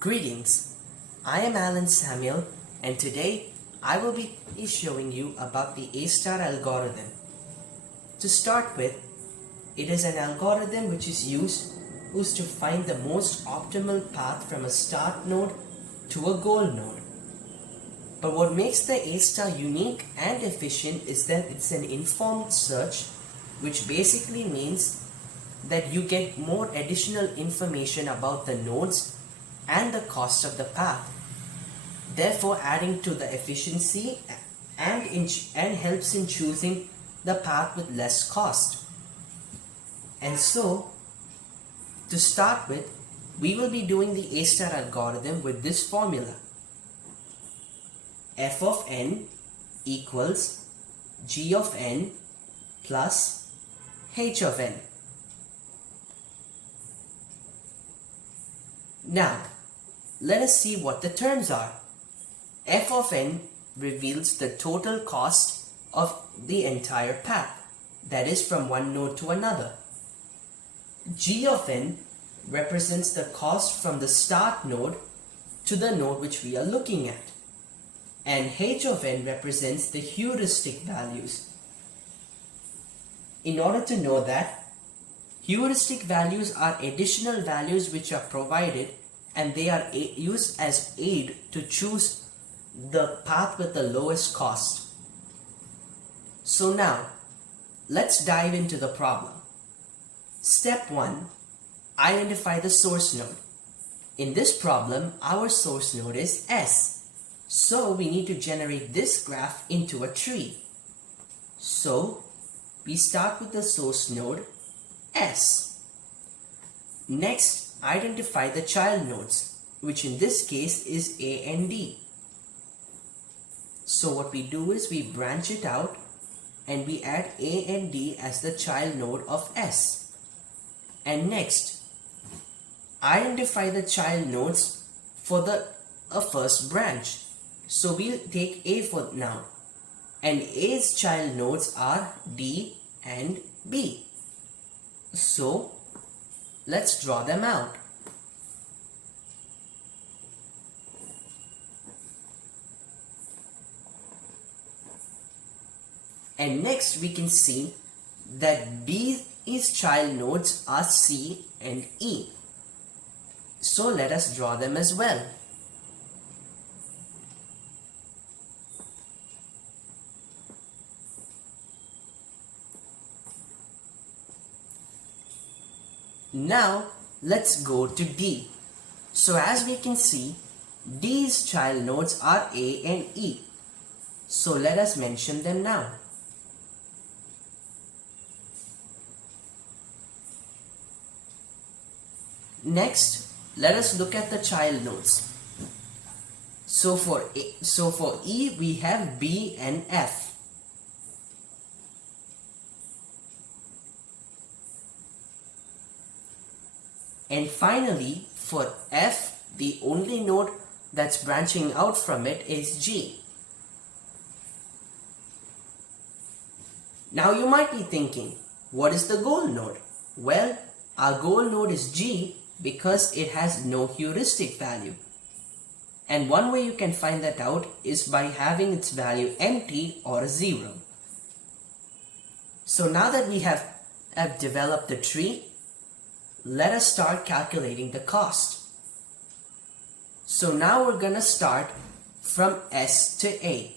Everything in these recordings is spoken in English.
Greetings, I am Alan Samuel and today I will be showing you about the A-star algorithm. To start with, it is an algorithm which is used to find the most optimal path from a start node to a goal node. But what makes the A-star unique and efficient is that it's an informed search, which basically means that you get more additional information about the nodes and the cost of the path, therefore adding to the efficiency and helps in choosing the path with less cost. And so, to start with, we will be doing the A-star algorithm with this formula. F of n equals g of n plus h of n. Now, let us see what the terms are. F of n reveals the total cost of the entire path, that is from one node to another. G of n represents the cost from the start node to the node which we are looking at. And h of n represents the heuristic values. In order to know that, heuristic values are additional values which are provided and they are used as aid to choose the path with the lowest cost. So now, let's dive into the problem. Step 1. Identify the source node. In this problem, our source node is S. So we need to generate this graph into a tree. So we start with the source node S. Next, identify the child nodes, which in this case is A and D. So what we do is we branch it out and we add A and D as the child node of S. And next, identify the child nodes for the first branch. So we'll take A for now. And A's child nodes are D and B. So let's draw them out. And next we can see that B's child nodes are C and E. So let us draw them as well. Now let's go to D. So as we can see, D's child nodes are A and E. So let us mention them now. Next, let us look at the child nodes. So for E we have B and F. And finally, for F, the only node that's branching out from it is G. Now you might be thinking, what is the goal node? Well, our goal node is G because it has no heuristic value. And one way you can find that out is by having its value empty or a 0. So now that we have developed the tree, let us start calculating the cost. So now we're going to start from S to A,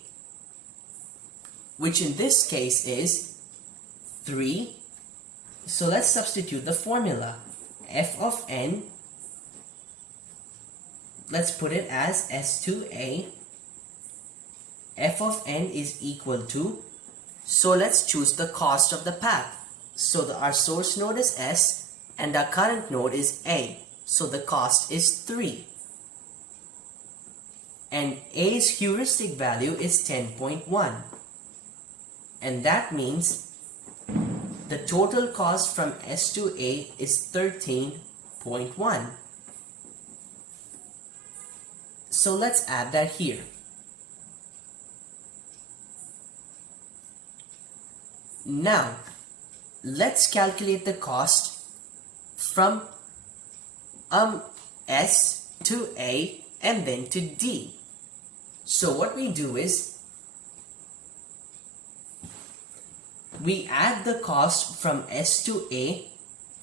which in this case is 3. So let's substitute the formula. F of n, let's put it as S to A. F of n is equal to, so let's choose the cost of the path. So our source node is S and our current node is A. So the cost is 3. And A's heuristic value is 10.1. And that means the total cost from S to A is 13.1. So let's add that here. Now, let's calculate the cost from S to A and then to D. So what we do is we add the cost from S to A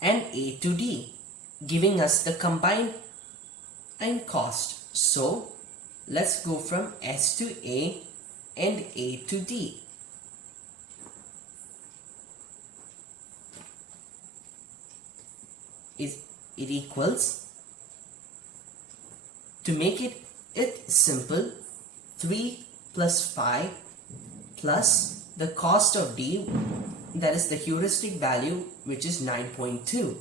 and A to D, giving us the combined cost. So let's go from S to A and A to D. It equals, to make it simple, 3 plus 5 plus the cost of D, that is the heuristic value, which is 9.2,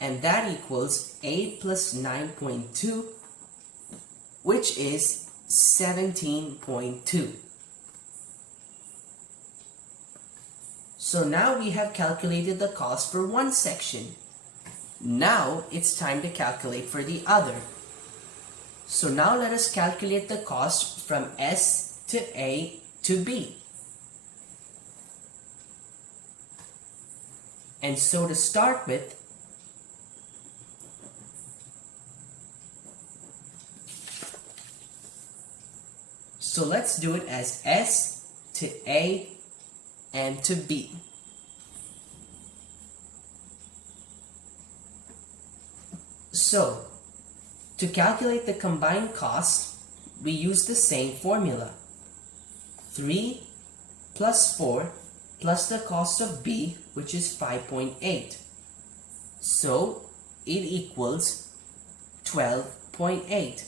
and that equals 8 plus 9.2, which is 17.2. So now we have calculated the cost for one section. Now it's time to calculate for the other. So now let us calculate the cost from S to A to B. And so to start with, so let's do it as S to A and to B. So, to calculate the combined cost, we use the same formula. 3 plus 4 plus the cost of B, which is 5.8. So, it equals 12.8.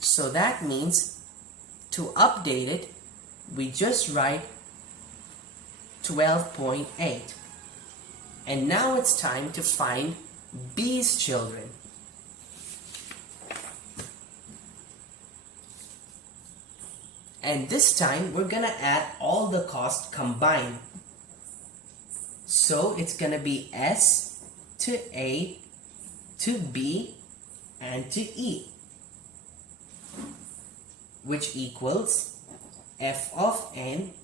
So that means, to update it, we just write 12.8. And now it's time to find B's children. And this time we're gonna add all the costs combined. So it's gonna be S to A to B and to E, which equals f of n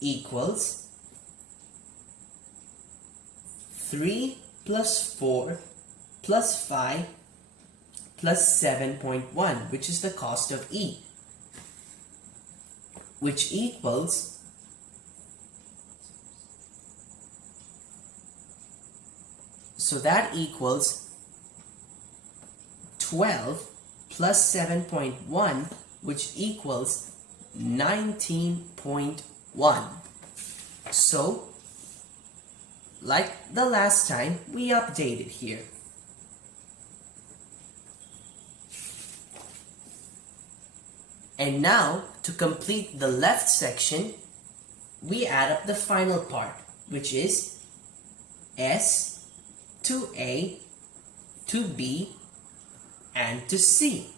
equals 3 plus 4 plus 5 plus 7.1, which is the cost of E, which equals so that equals 12 plus 7.1, which equals 19.1. So like the last time, we update it here. And now, to complete the left section, we add up the final part, which is S to A to B and to C.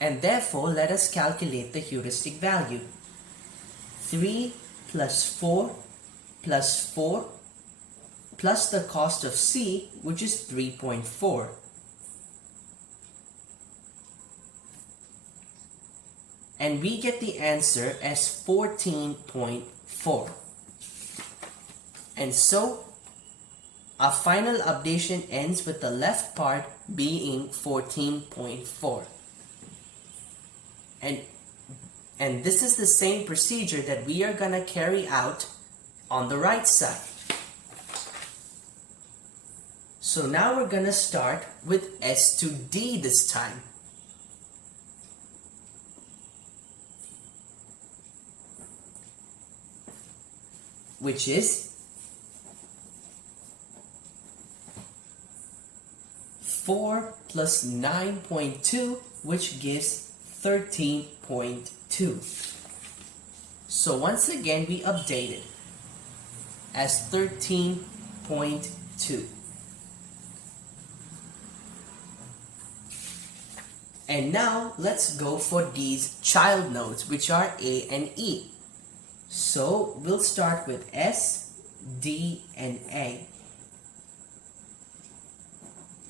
And therefore, let us calculate the heuristic value. 3 plus 4 plus 4 plus the cost of C, which is 3.4. And we get the answer as 14.4. And so, our final updation ends with the left part being 14.4. And this is the same procedure that we are going to carry out on the right side. So now we're going to start with S to D this time. Which is 4 plus 9.2, which gives 13.2. So once again, we update it as 13.2. And now let's go for these child nodes, which are A and E. So we'll start with S, D, and A.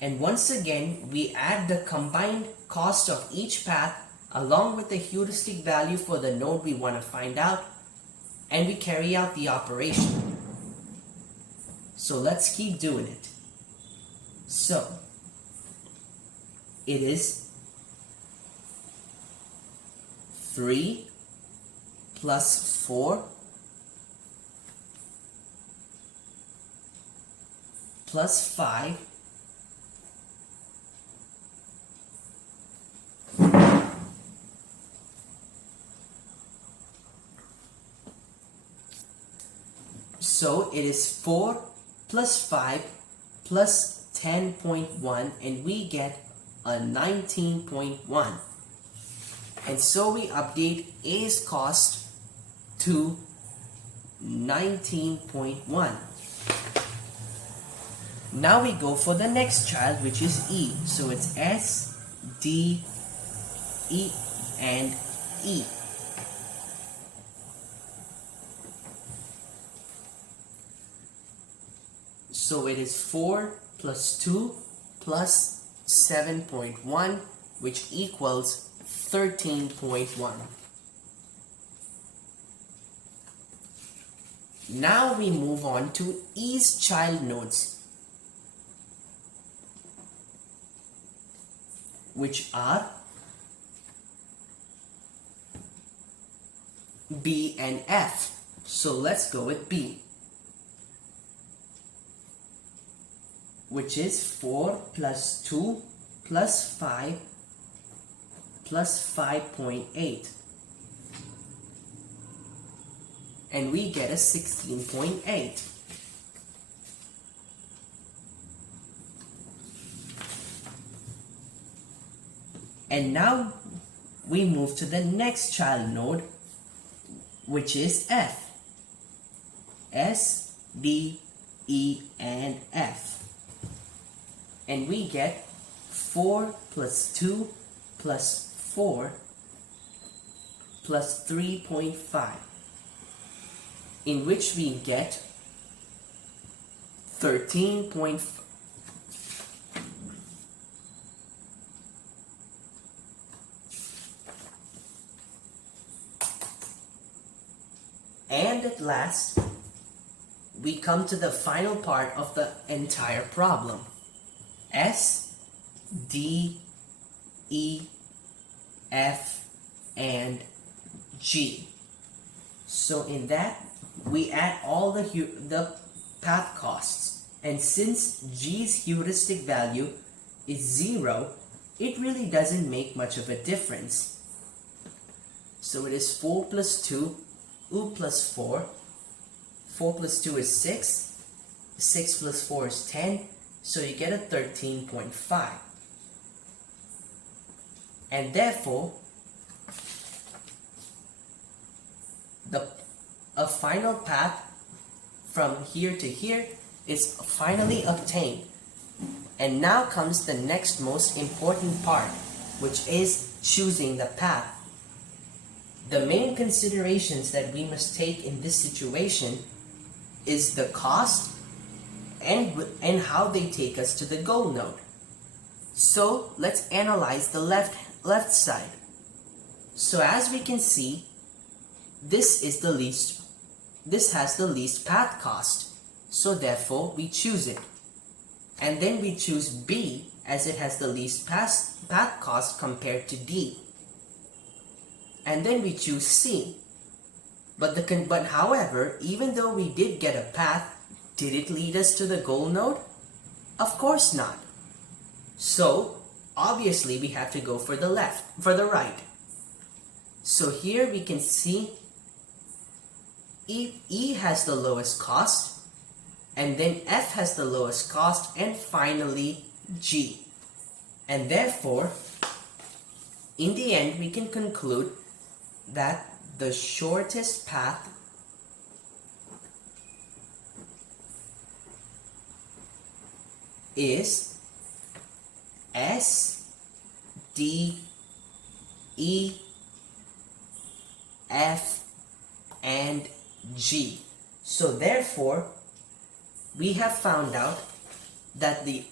And once again, we add the combined cost of each path along with the heuristic value for the node we want to find out, and we carry out the operation. So let's keep doing it. So it is 3 plus 4 plus 5 so it is 4 plus 5 plus 10.1 and we get a 19.1. And so we update A's cost to 19.1. Now we go for the next child, which is E. So it's S, D, E, and E. So it is 4 plus 2 plus 7.1, which equals 13.1. Now we move on to E's child nodes, which are B and F. So let's go with B, which is 4 plus 2 plus 5 plus 5.8. And we get a 16.8. And now we move to the next child node, which is F. S, D, E, and F. And we get 4 plus 2 plus 4 plus 3.5, in which we get 13.5. And at last, we come to the final part of the entire problem. S, D, E, F, and G. So in that, we add all the path costs. And since G's heuristic value is 0, it really doesn't make much of a difference. So it is 4 plus 2, plus 4. 4 plus 2 is 6. 6 plus 4 is 10. So you get a 13.5. And therefore, a final path from here to here is finally obtained. And now comes the next most important part, which is choosing the path. The main considerations that we must take in this situation is the cost and how they take us to the goal node. So let's analyze the left side. So as we can see, this has the least path cost. So therefore we choose it. And then we choose B as it has the least path cost compared to D. And then we choose C. But however, even though we did get a path, did it lead us to the goal node? Of course not. So obviously we have to go for the right. So here we can see E has the lowest cost, and then F has the lowest cost, and finally G. And therefore, in the end, we can conclude that the shortest path is S, D, E, F, and G. So therefore, we have found out that the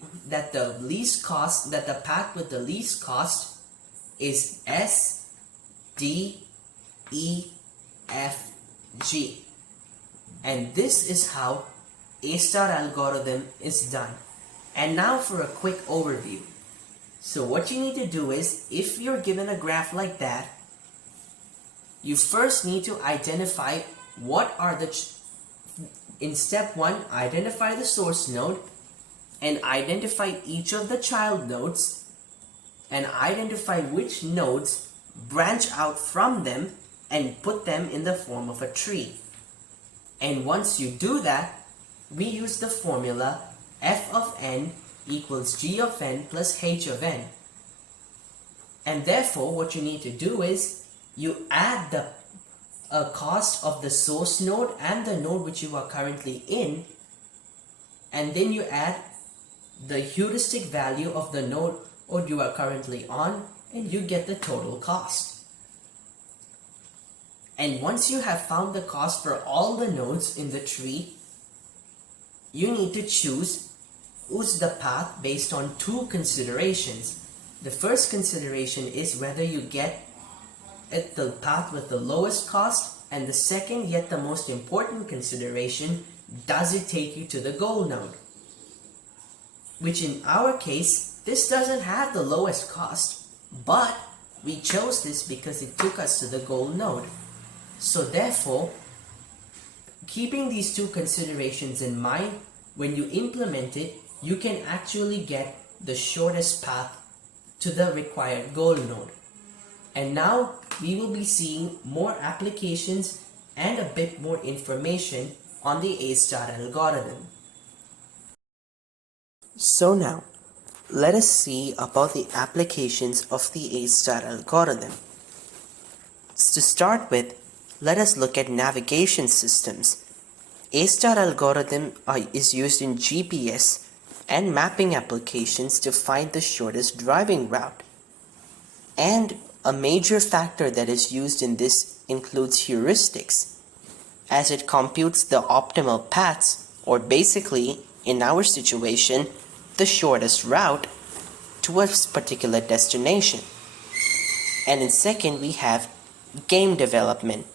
path with the least cost is S, D, E, F, G. And this is how A-star algorithm is done. And now for a quick overview. So what you need to do is, if you're given a graph like that, you first need to identify what are the in step 1, identify the source node and identify each of the child nodes and identify which nodes branch out from them and put them in the form of a tree. And once you do that, we use the formula f of n equals g of n plus h of n. And therefore what you need to do is you add the cost of the source node and the node which you are currently in, and then you add the heuristic value of the node or you are currently on, and you get the total cost. And once you have found the cost for all the nodes in the tree, you need to choose who's the path based on two considerations. The first consideration is whether you get the path with the lowest cost, and the second, yet the most important consideration, does it take you to the goal node? Which in our case, this doesn't have the lowest cost, but we chose this because it took us to the goal node. So therefore, keeping these two considerations in mind, when you implement it, you can actually get the shortest path to the required goal node. And now we will be seeing more applications and a bit more information on the A-star algorithm. So now, let us see about the applications of the A-star algorithm. To start with, let us look at navigation systems. A-star algorithm is used in GPS and mapping applications to find the shortest driving route. And a major factor that is used in this includes heuristics, as it computes the optimal paths, or basically, in our situation, the shortest route to a particular destination. And in second, we have game development.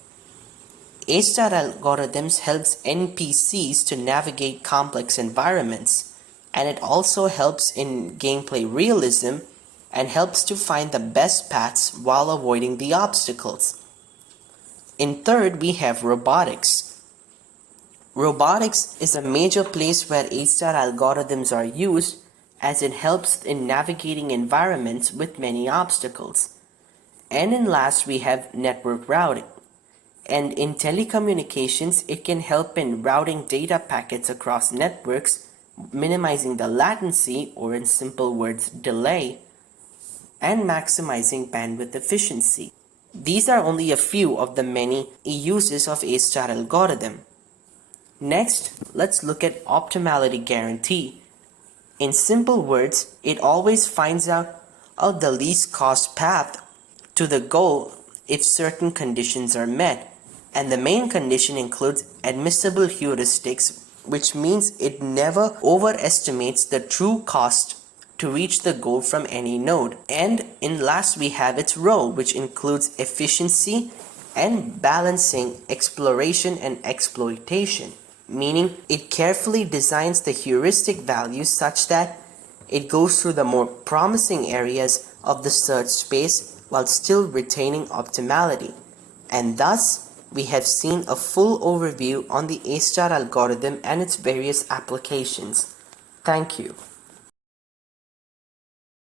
A-star algorithms helps NPCs to navigate complex environments, and it also helps in gameplay realism and helps to find the best paths while avoiding the obstacles. In third, we have robotics. Robotics is a major place where A-star algorithms are used, as it helps in navigating environments with many obstacles. And in last, we have network routing. And in telecommunications, it can help in routing data packets across networks, minimizing the latency, or in simple words, delay, and maximizing bandwidth efficiency. These are only a few of the many uses of A-star algorithm. Next, let's look at optimality guarantee. In simple words, it always finds out the least cost path to the goal if certain conditions are met. And the main condition includes admissible heuristics, which means it never overestimates the true cost to reach the goal from any node. And in last, we have its role, which includes efficiency and balancing exploration and exploitation, meaning it carefully designs the heuristic values such that it goes through the more promising areas of the search space while still retaining optimality. And thus, we have seen a full overview on the A-star algorithm and its various applications. Thank you.